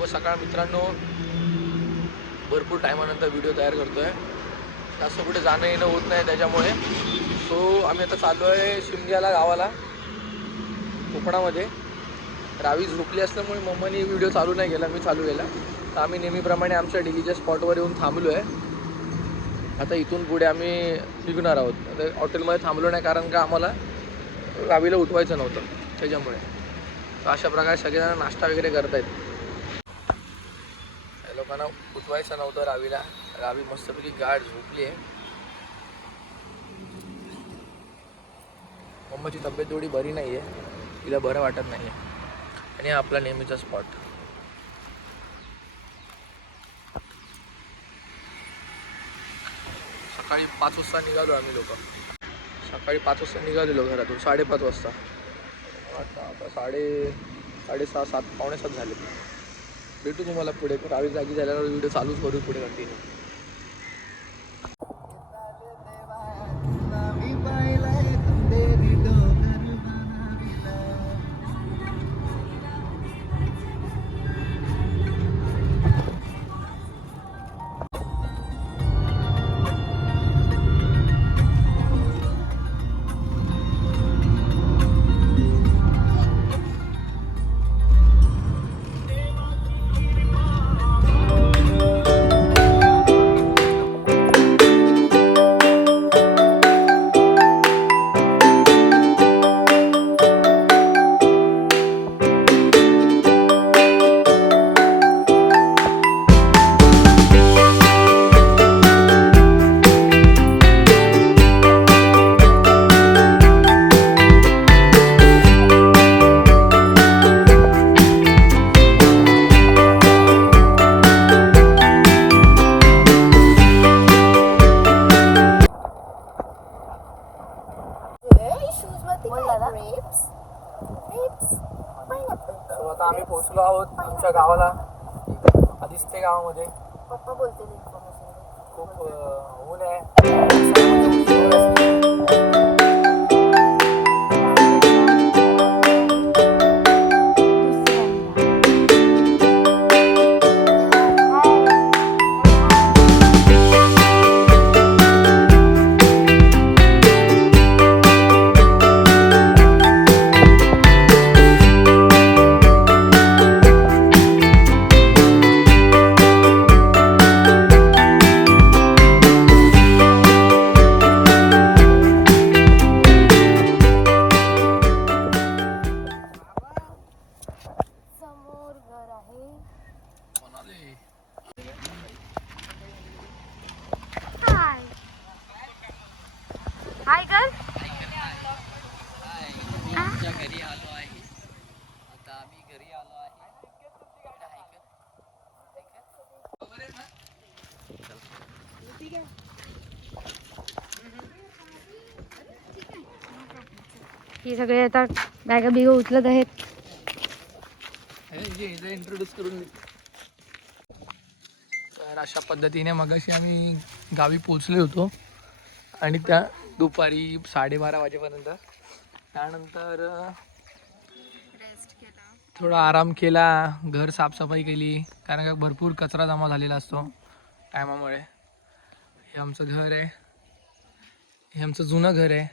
शुभ सकाळ मित्रांनो. भरपूर टायमानंतर व्हिडिओ तयार करतोय. जास्त कुठे जाणं येणं होत नाही त्याच्यामुळे. सो आम्ही आता चाललो आहे शिमग्याला गावाला, कोकणामध्ये. रावी झोपली असल्यामुळे मम्मानी व्हिडिओ चालू नाही केला, मी चालू केला. तर आम्ही नेहमीप्रमाणे आमच्या डेलीच्या स्पॉटवर येऊन थांबलो आहे. आता इथून पुढे आम्ही निघणार आहोत. आता हॉटेलमध्ये थांबलो नाही कारण का आम्हाला रावीला उठवायचं नव्हतं त्याच्यामुळे. तर अशा प्रकारे सगळेजण नाश्ता वगैरे करत आहेत. या लोकांना उठवायचं नव्हतं रावीला. रावी मस्तपैकी गाढ झोपली आहे. मम्माची तब्येत एवढी बरी नाही आहे, तिला बरं वाटत नाही आहे. आणि हा आपला नेहमीचा स्पॉट. सकाळी 5 वाजता निघालो आम्ही लोक. सकाळी 5 वाजता निघालेलो घरातून, 5:30 वाजता. आता 6:30 7 पावणे 7 झाले. भेटू तुम्हाला पुढे. रावी जागी झाल्यावर व्हिडिओ चालूच करू पुढे कंटिन्यू. आता आम्ही पोहोचलो आहोत आमच्या गावाला, आदिस्ते गावामध्ये. पप्पा बोलते खूप ऊन आहे. हाय कर. आमच्या घरी आलो आहे. आता आम्ही घरी आलो आहे. ही सगळे आता बॅगा बिगा उचलत आहेत. इंट्रोड्यूस करून तर अशा पद्धतीने मगाशी आम्ही गावी पोचलो होतो. आणि त्या दुपारी 12:30 वाजेपर्यंत. त्यानंतर थोडा आराम केला, घर साफसफाई केली कारण का भरपूर कचरा जमा झालेला असतो टायमामुळे. हे आमचं घर आहे, हे आमचं जुनं घर आहे.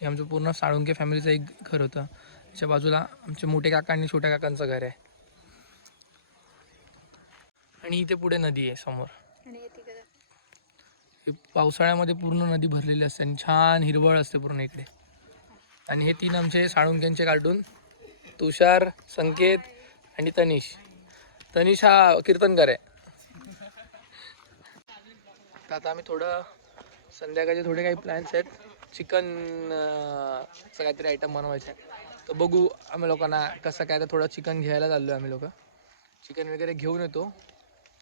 हे आमचं पूर्ण साळुंके फॅमिलीचं एक घर होतं. त्याच्या बाजूला आमचे मोठे काका आणि छोट्या काकांचं घर आहे. आणि इथे पुढे नदी आहे समोर. पावसाळ्यामध्ये पूर्ण नदी भरलेली असते आणि छान हिरवळ असते पूर्ण इकडे. आणि हे 3 आमचे साळुंक्यांचे कार्टून, तुषार, संकेत आणि तनिष. तनिष हा कीर्तनकार आहे. आता आम्ही थोडं संध्याकाळचे थोडे काही प्लॅन्स आहेत. चिकनचं काहीतरी आयटम बनवायचं आहे. तर बघू आम्ही लोकांना कसं काय. तर थोडं चिकन घ्यायला चाललो आहे आम्ही लोक. चिकन वगैरे घेऊन येतो.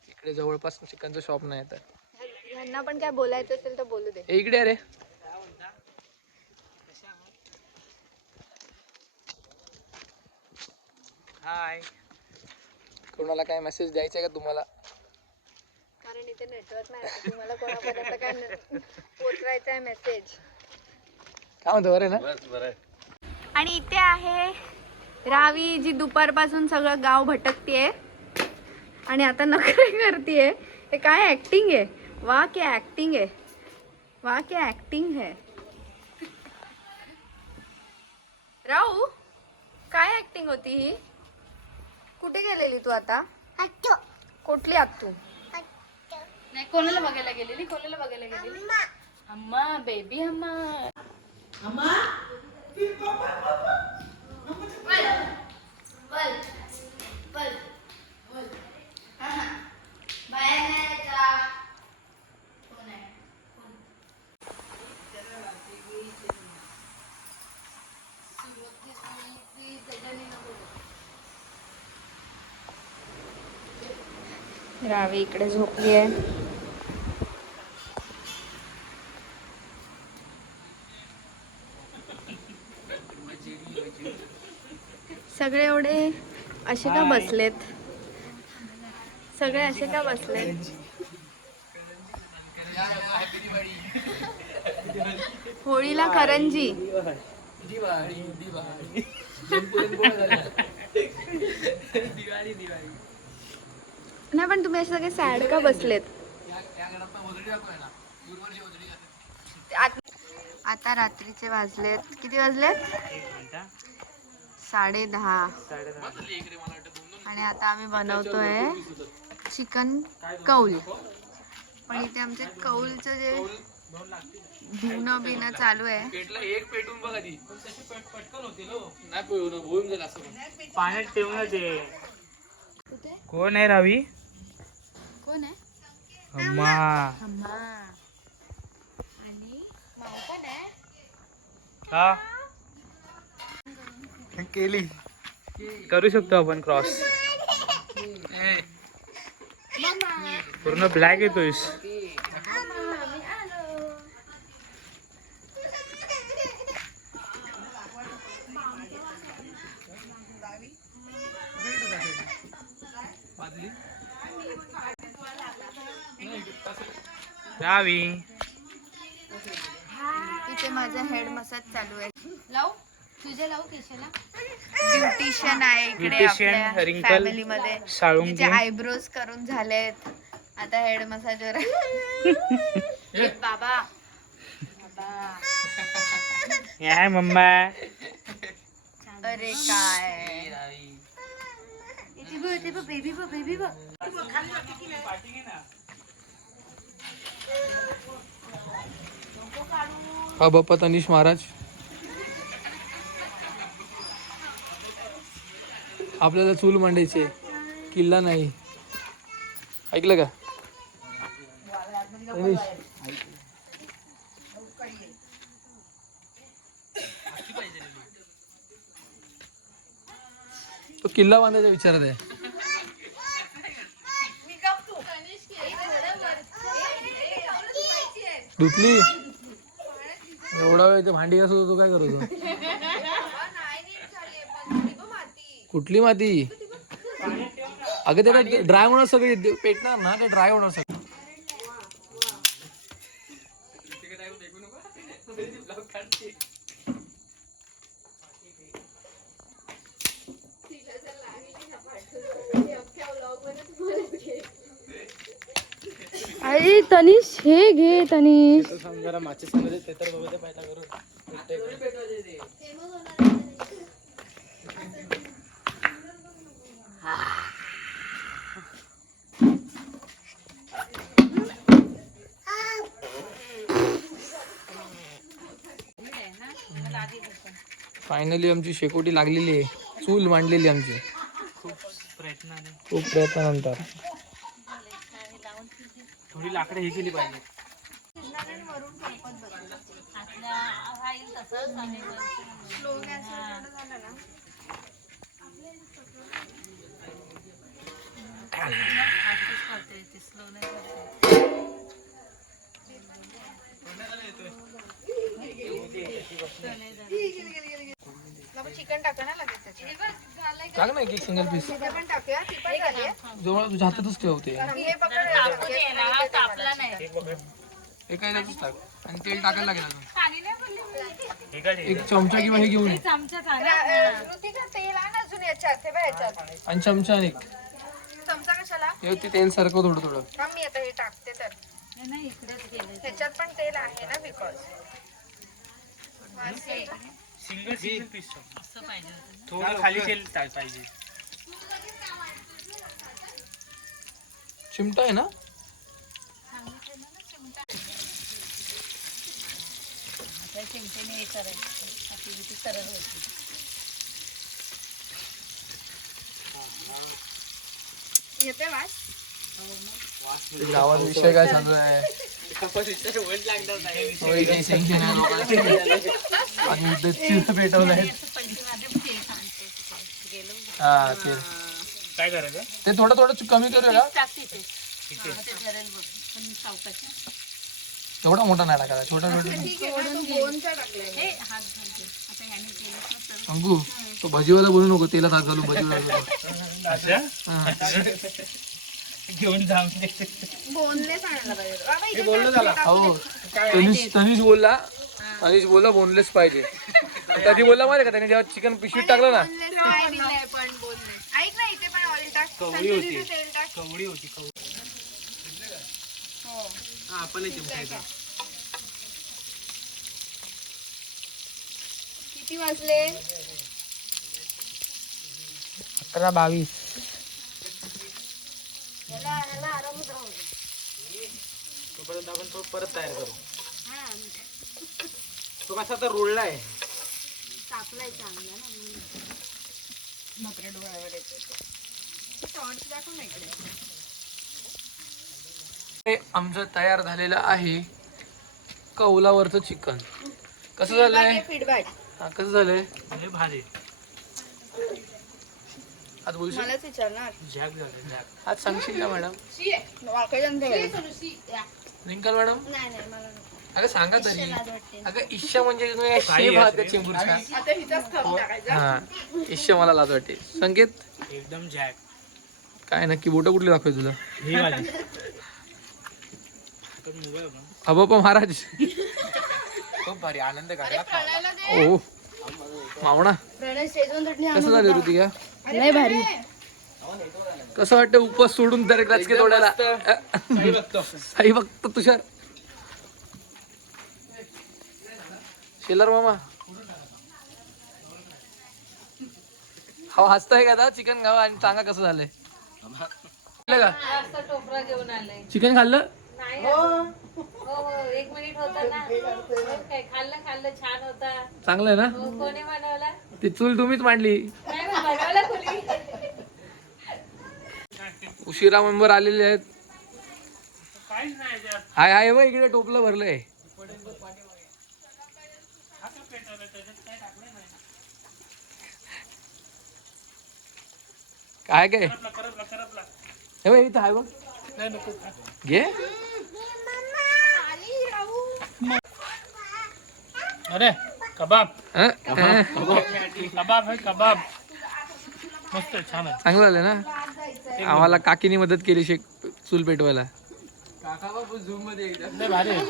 इकडे जवळपास चिकनचं शॉप नाही आहे. यांना पण काय बोलायचं असेल तर बोलू दे. इकडे रे. हाय. कोणाला काय मेसेज द्यायचा आहे का तुम्हाला? कारण इथे नेटवर्क नाही. तुम्हाला कोणापर्यंत काय पोचवायचा आहे मेसेज? काय म्हणतो? बरं ना? बरं. आणि इथे आहे रावी, जी दुपारपासून सगळं गाव भटकतेय. आणि आता नखरे करतीये. हे काय ऍक्टिंग आहे. वा क्या ऍक्टिंग आहे. वा क्या ऍक्टिंग है. राहू काय ऍक्टिंग होती ही. कुठे गेलेली तू आता. कुठली आत तू. नाही कोणाला बघायला गेलेली. कोणाला बघायला गेलेली. अम्मा बेबी अम्मा. अम्मा रावी इकडे झोपली आहे. सगळे एवढे असे का बसलेत. सगळे असे का बसलेत. होळीला करंजी. नाही पण तुम्ही असे सगळे सॅड का बसलेत. आता रात्रीचे वाजलेत. किती वाजलेत. 10:30. आणि आता आम्ही बनवतोय चिकन कौल. पण इथे आमच्या कौलचं जे धुणं बिणं चालू आहे. पाण्यात ठेवून दे. कोण आहे रावी. कोण आहे. अम्मा. अम्मा आणि माऊ पण आहे. हा केली. करू शकतो आपण क्रॉस. पूर्ण ब्लॅक येतोयस. रावी इथे माझा हेड मसाज चालू आहे. लावू तुझे लावू केशाला. ब्युटिशियन आहे इकडे Beautician, आपल्या wrinkle, फॅमिली मध्ये. साळून तिचे घे. आयब्रोज करून झालेत. आता हेड मसाजवर बाबा. आहे मम्मा. अरे काय बेबी बेबी. हा बाप्पा तनिष महाराज. आपल्याला चूल मांडायचे. किल्ला नाही. ऐकलं का तनिष. तो किल्ला बांधायचा विचारत आहे. धुतली एवढा वेळ ते भांडी घासत होतो. काय करत होतो. कुठली माती. अगं त्याला ड्राय होणार सगळी. पेटणार ना ते ड्राय होणार सगळं. अरे तनिष हे घे. तनिष जरा माची समजले ते तर बघू दे पहिला करून. फायनली आमची शेकोटी लागलेली आहे. चूल मांडलेली आमची. खूप प्रयत्नानंतर. थोडी लाकडं ही केली पाहिजे. चिकन टाका ना लगेच. टाक ना एक सिंगल पीस. पण टाकूया. ती पण झाली. जवळ तुझ्या हातातच ठेवते. हे पकड. हे काय त्यातच टाक. आणि तेल टाकायला लागेल अजून. एक चमचा किंवा हे घेऊन ये. ऋतिका तेल आण अजून याच्यात. हे बघ याच्यात. आणि चमचा आणि एक. चमचा कशाला हे ते तेल सारखं थोडं थोडं. थांब मी आता हे टाकते तर ह्याच्यात पण तेल आहे ना बिकॉज सिंगल सिंगल पीस थोडं खाली तेल पाहिजे. चिमटा आहे ना. येते वास गावात विषय काय चालू आहे. होय, काही sanction आहे लोकांचं. आणि इथं चिर पेटवलंय. हा ते काय करायचं ते थोडं थोडं कमी करूया का. एवढा मोठा नाही टाकायचा, छोटा छोटा. अंकू तो भजीवाला बोलू नको, तेलात हात घालू भजीवाला. घेऊन जाऊन बोनलेस आणायला पाहिजे बाबा, इथे बोललो झाला. हो तनिष बोलला बोनलेस पाहिजे. कधी बोलला माहिती का त्याने, जेव्हा चिकन पिशवीत टाकलं ना. boneless काय दिलंय पण boneless. ऐक ना इथे पण ऑइल टाक, कवळी होती. संतुरीचं तेल टाक. कवडी होती कवडी. हो आपण खायचा. किती वाजले 11:22. तोपर्यंत आपण तो परत तयार करू. तो कसा तर रुळलाय. तापलाय चांगला ना मात्र डोळ्यावर येतो. टॉर्च दाखव ना इकडे. हे आमचं तयार झालेलं आहे कौलावरचं चिकन. कसं झालंय. फीडबॅक हा, कसं झालंय. हे भारी आज बोलशील. मलाच विचारणार. झॅक झालं झॅक. आज सांगशील का मॅडम. रिंकल मॅडम. नाही नाही मला नको. अगं सांगा तरी. लाज वाटते. अगं ईशा म्हणजे शेप हा त्या चेंबूरचा. आता हिचाच खाऊन टाकायचा. हा ईशा मला लाज वाटते. संकेत एकदम झॅक. काय नक्की बोट कुठली दाखव तुला. हे वाली. मोबाईल अबापा महाराज. खूप भारी आनंद काढला. ओ मावणा कसं झालं ऋतिका. नाही भारी. कसं वाटतं उपवास सोडून तर राजकीय तोडायला. साई भक्त तुषार शेलर मामा. हा हसताय का चिकन खावा आणि सांगा कसं झालंय. टोपरा घेऊन आलाय. चिकन खाल्लं. हो 1 मिनिट होता ना. काय खाल्लं छान होता. चांगलं आहे ना. कोणी बनवला. ती चूल तुम्हीच मांडली. नाही बनवला कोणी. उशिरा मेंबर आलेले आहेत. काहीच नाही त्यात. हाय हाय बघ इकडे टोपलं भरलंय. काय काय हे बघ इथं हाय बघ. घे. अरे कबाब. हं? कबाब है कबाब. मस्त छान आहे. चांगलं झालं ना. आम्हाला काकीने मदत केली चूल पेटवायला. लय भारी आहे.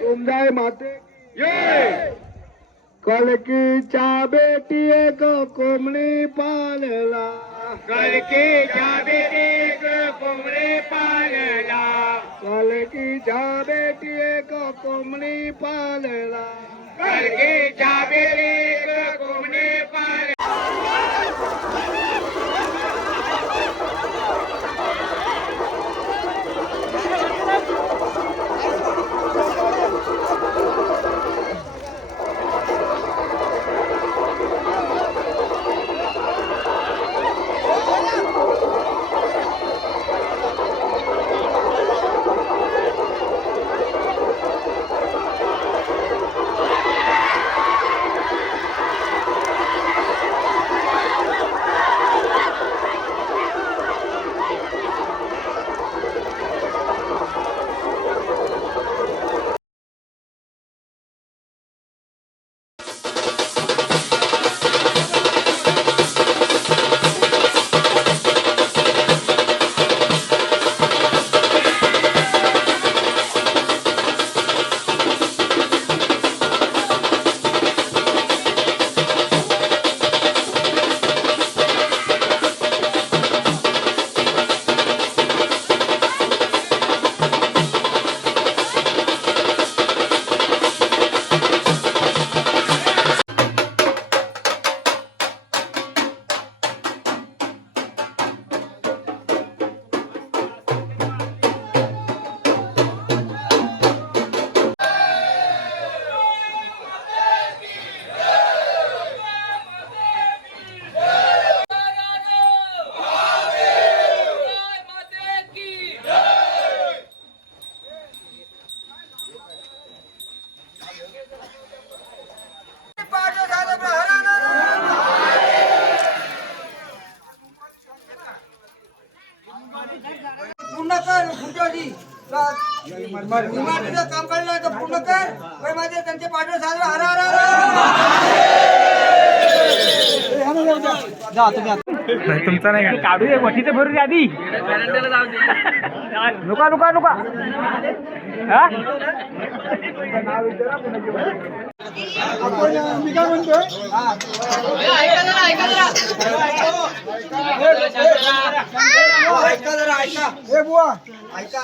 तुमदाय माते ये कलकीच्या बेटी एक कोंबडी पालला. कलकीच्या बेटी एक कोंबडी पालला. कलकीच्या बेटी एक कोंबडी पालला. कलकीच्या बेटी एक कोंबडी पालला. इमारतीचं काम काढलं तर पूर्ण कर. वय माझे त्यांचे पाठवून साजरा. हरा हरा तुमचा नाही काढू दे वठीचं भरू दे आधी नुका नुका नुका हा मी काय म्हणतोय ऐका जरा ऐका. हे बुवा ऐका.